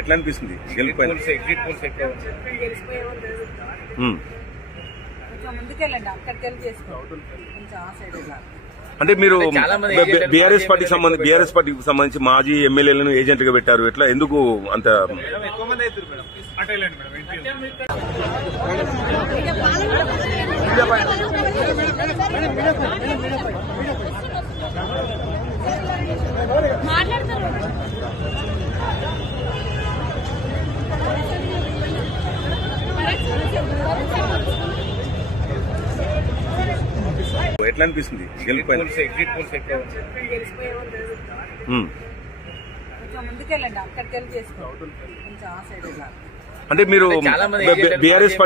ఎట్లా అనిపిస్తుంది అంటే మీరు బీఆర్ఎస్ పార్టీకి సంబంధించి మాజీ ఎమ్మెల్యేలను ఏజెంట్ గా పెట్టారు, ఎట్లా ఎందుకు అంత ఎట్లా అనిపిస్తుంది అంటే మీరు బీఆర్ఎస్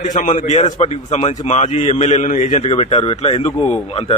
పార్టీకి సంబంధించి మాజీ ఎమ్మెల్యేలను ఏజెంట్ గా పెట్టారు, ఎట్లా ఎందుకు అంత